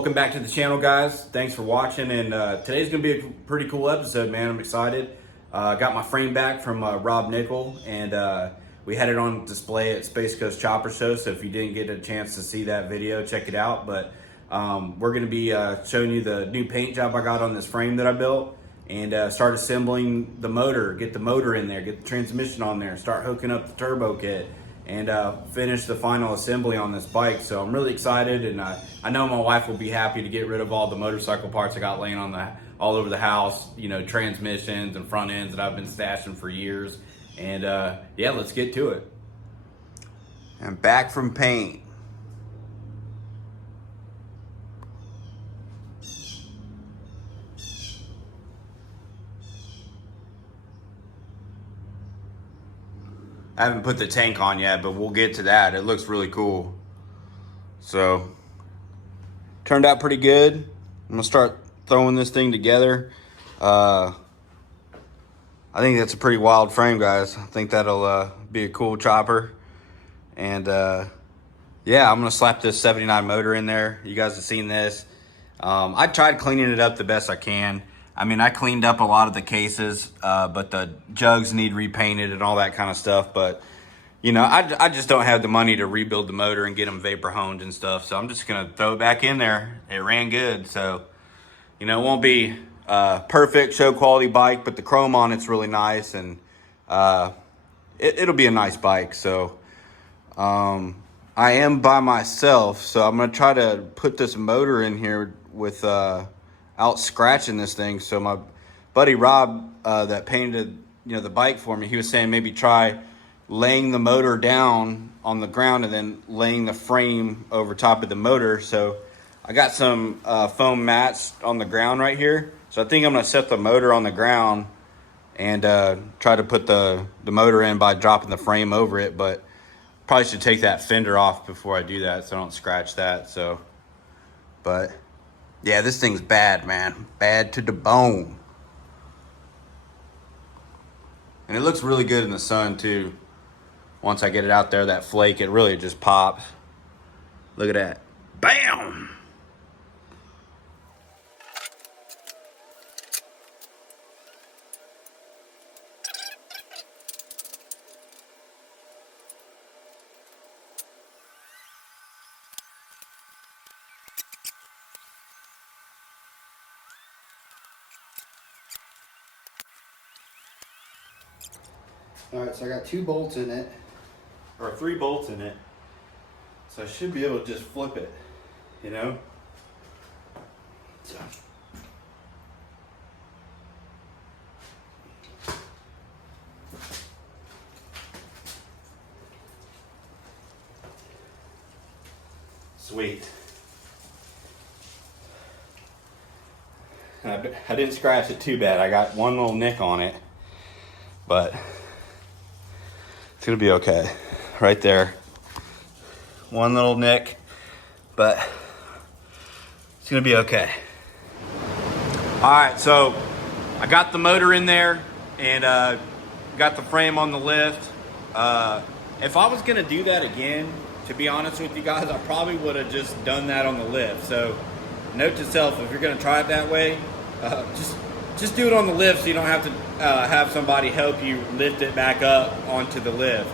Welcome back to the channel, guys. Thanks for watching, and today's gonna be a pretty cool episode, man. I'm excited. Got my frame back from Rob Nickel, and we had it on display at Space Coast Chopper Show, so if you didn't get a chance to see that video, check it out. But we're gonna be showing you the new paint job I got on this frame that I built, and start assembling the motor, get the motor in there, get the transmission on there, start hooking up the turbo kit, and finish the final assembly on this bike. So I'm really excited, and I know my wife will be happy to get rid of all the motorcycle parts I got laying on all over the house, you know, transmissions and front ends that I've been stashing for years. And yeah, let's get to it. And back from paint. I haven't put the tank on yet, but we'll get to that. It looks really cool. So, turned out pretty good. I'm gonna start throwing this thing together. I think that's a pretty wild frame, guys. I think that'll be a cool chopper. And yeah, I'm gonna slap this 79 motor in there. You guys have seen this. I tried cleaning it up the best I can. I mean, I cleaned up a lot of the cases, but the jugs need repainted and all that kind of stuff. But, you know, I just don't have the money to rebuild the motor and get them vapor honed and stuff. So I'm just going to throw it back in there. It ran good. So, you know, it won't be a perfect show quality bike, but the chrome on it's really nice. And it'll be a nice bike. So I am by myself. So I'm going to try to put this motor in here with... out scratching this thing. So my buddy Rob that painted the bike for me, he was saying maybe try laying the motor down on the ground and then laying the frame over top of the motor. So I got some foam mats on the ground right here, so I think I'm gonna set the motor on the ground and try to put the motor in by dropping the frame over it. But probably should take that fender off before I do that so I don't scratch that. So but yeah, this thing's bad, man. Bad to the bone. And it looks really good in the sun, too. Once I get it out there, that flake, it really just pops. Look at that. Bam! All right, so I got 2 bolts in it, Or 3 bolts in it. So I should be able to just flip it, you know? So. Sweet. I didn't scratch it too bad. I got one little nick on it, but it's gonna be okay. Right there. One little nick, but it's gonna be okay. All right, so I got the motor in there and got the frame on the lift. If I was gonna do that again, to be honest with you guys, I probably would have just done that on the lift. So note to self, if you're gonna try it that way, just do it on the lift so you don't have to have somebody help you lift it back up onto the lift.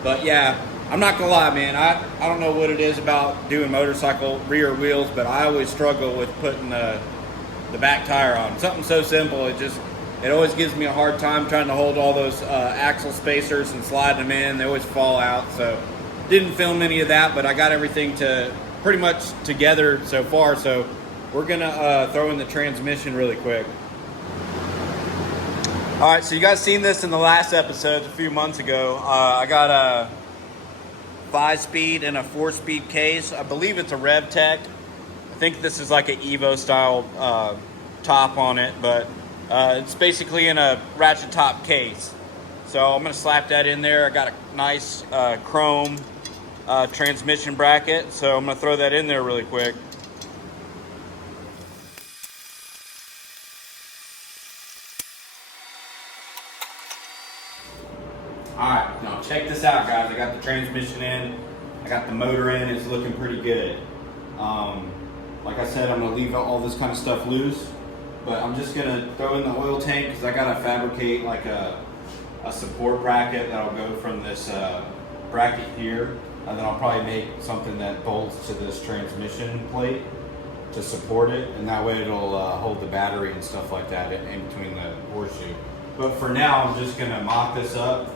But yeah, I'm not gonna lie, man. I don't know what it is about doing motorcycle rear wheels, but I always struggle with putting the back tire on. Something so simple, it always gives me a hard time trying to hold all those axle spacers and sliding them in. They always fall out. So didn't film any of that, but I got everything to pretty much together so far. So we're gonna throw in the transmission really quick. All right, so you guys seen this in the last episode a few months ago. I got a 5-speed and a 4-speed case. I believe it's a RevTech. I think this is like an Evo style top on it, but it's basically in a ratchet top case. So I'm gonna slap that in there. I got a nice chrome transmission bracket, so I'm gonna throw that in there really quick. All right, now check this out, guys. I got the transmission in, I got the motor in, it's looking pretty good. Like I said, I'm gonna leave all this kind of stuff loose, but I'm just gonna throw in the oil tank because I gotta fabricate like a support bracket that'll go from this bracket here, and then I'll probably make something that bolts to this transmission plate to support it, and that way it'll hold the battery and stuff like that in between the horseshoe. But for now, I'm just gonna mock this up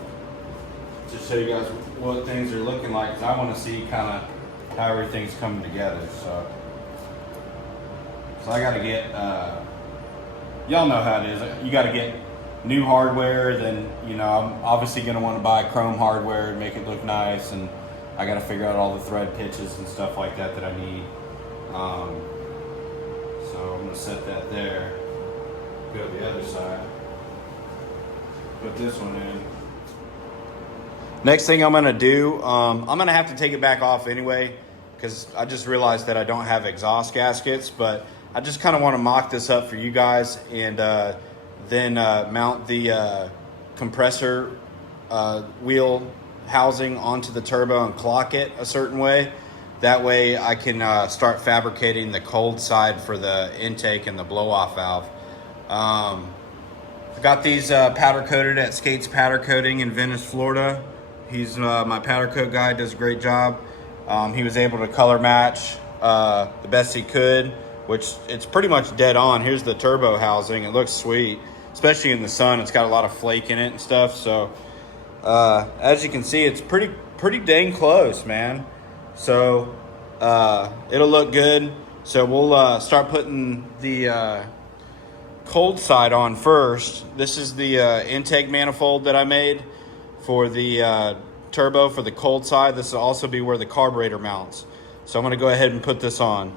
to show you guys what things are looking like, because I want to see kind of how everything's coming together. So I got to get, y'all know how it is. You got to get new hardware. Then, you know, I'm obviously going to want to buy chrome hardware and make it look nice. And I got to figure out all the thread pitches and stuff like that that I need. So I'm going to set that there. Go to the other side. Put this one in. Next thing I'm going to do, I'm going to have to take it back off anyway, because I just realized that I don't have exhaust gaskets, but I just kind of want to mock this up for you guys, and then mount the compressor wheel housing onto the turbo and clock it a certain way. That way I can start fabricating the cold side for the intake and the blow-off valve. I got these powder coated at Skates Powder Coating in Venice, Florida. He's my powder coat guy, does a great job. He was able to color match the best he could, which it's pretty much dead on. Here's the turbo housing. It looks sweet, especially in the sun. It's got a lot of flake in it and stuff. So as you can see, it's pretty dang close, man. So it'll look good. So we'll start putting the cold side on first. This is the intake manifold that I made for the turbo for the cold side. This will also be where the carburetor mounts. So I'm going to go ahead and put this on.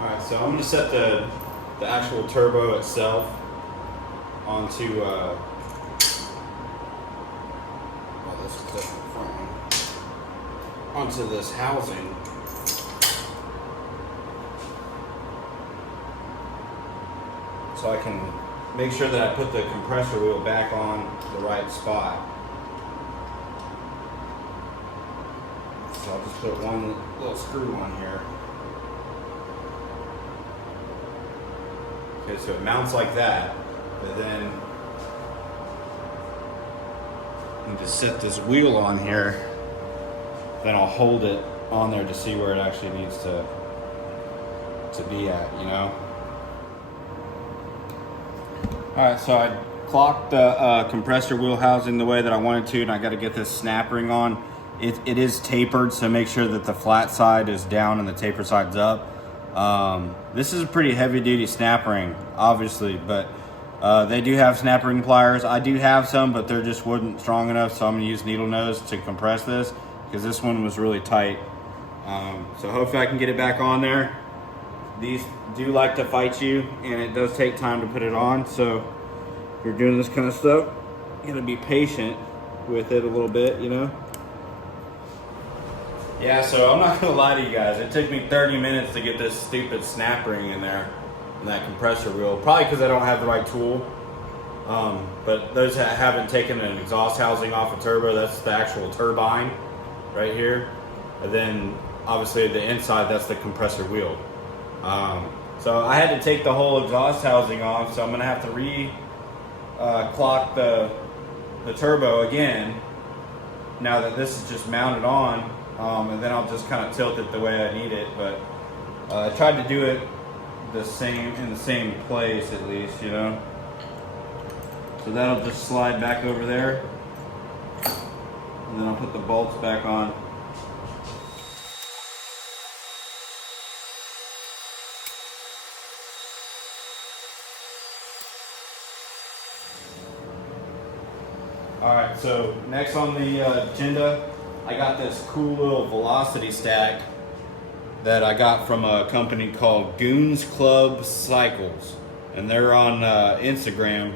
Alright, so I'm going to set the actual turbo itself onto onto this housing. So I can make sure that I put the compressor wheel back on the right spot. So I'll just put one little screw on here. Okay, so it mounts like that, but then I need to set this wheel on here. Then I'll hold it on there to see where it actually needs to be at, you know? Alright, so I clocked the compressor wheel housing the way that I wanted to, and I got to get this snap ring on. It is tapered, so make sure that the flat side is down and the taper side's up. This is a pretty heavy duty snap ring, obviously, but they do have snap ring pliers. I do have some, but they're just wasn't strong enough, so I'm going to use needle nose to compress this, because this one was really tight. So hopefully I can get it back on there. These do like to fight you, and it does take time to put it on. So if you're doing this kind of stuff, you gotta be patient with it a little bit, you know? Yeah, so I'm not gonna lie to you guys. It took me 30 minutes to get this stupid snap ring in there, in that compressor wheel. Probably because I don't have the right tool. But those that haven't taken an exhaust housing off a turbo, that's the actual turbine right here. And then obviously the inside, that's the compressor wheel. So I had to take the whole exhaust housing off, so I'm gonna have to clock the turbo again now that this is just mounted on, and then I'll just kind of tilt it the way I need it. But I tried to do it in the same place at least, you know. So that'll just slide back over there, and then I'll put the bolts back on. Alright, so next on the agenda, I got this cool little velocity stack that I got from a company called Goons Club Cycles, and they're on Instagram,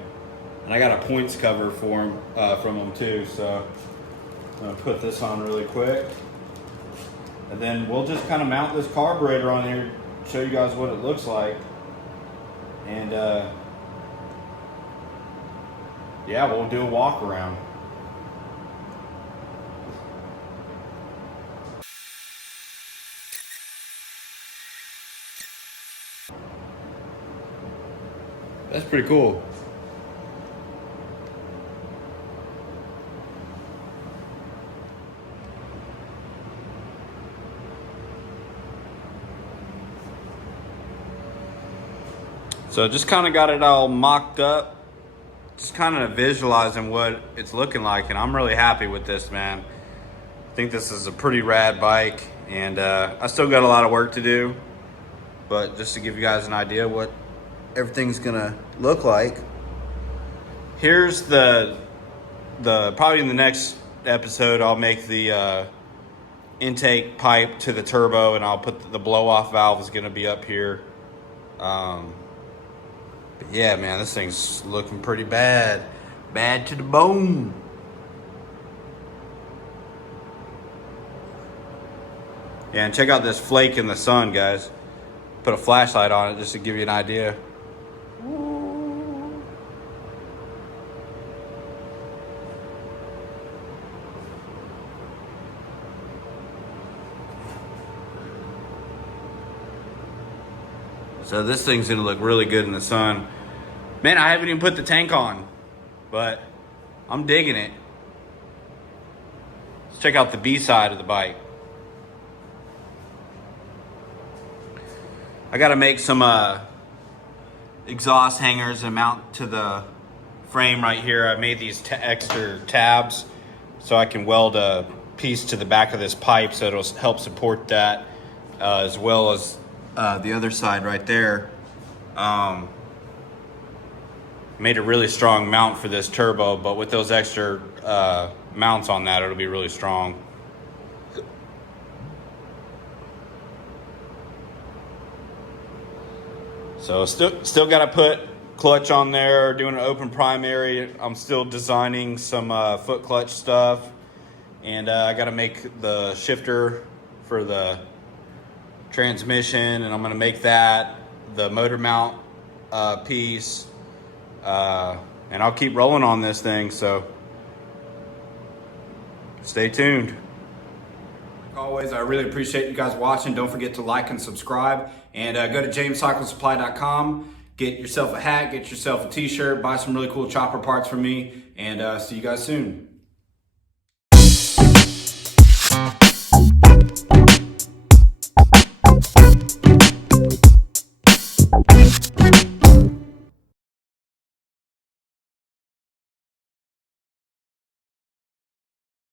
and I got a points cover for them, from them too. So I'm gonna put this on really quick, and then we'll just kind of mount this carburetor on here, show you guys what it looks like, and yeah, we'll do a walk around. That's pretty cool. So just kind of got it all mocked up. Just kind of visualizing what it's looking like, and I'm really happy with this, man. I think this is a pretty rad bike, and I still got a lot of work to do, but just to give you guys an idea what everything's gonna look like. Here's the probably in the next episode I'll make the intake pipe to the turbo, and I'll put the blow off valve is gonna be up here. But yeah, man, this thing's looking pretty bad. Bad to the bone. Yeah, and check out this flake in the sun, guys. Put a flashlight on it just to give you an idea. So this thing's gonna look really good in the sun. Man, I haven't even put the tank on, but I'm digging it. Let's check out the B side of the bike. I gotta make some exhaust hangers and mount to the frame right here. I made these extra tabs so I can weld a piece to the back of this pipe so it'll help support that, as well as the other side right there. Made a really strong mount for this turbo, but with those extra mounts on that, it'll be really strong. So still got to put clutch on there, doing an open primary. I'm still designing some foot clutch stuff, and I got to make the shifter for the transmission, and I'm going to make that the motor mount piece, and I'll keep rolling on this thing, so stay tuned. Like always, I really appreciate you guys watching. Don't forget to like and subscribe, and go to JAMESCYCLESUPPLY.com. Get yourself a hat, get yourself a t-shirt, buy some really cool chopper parts from me, and see you guys soon.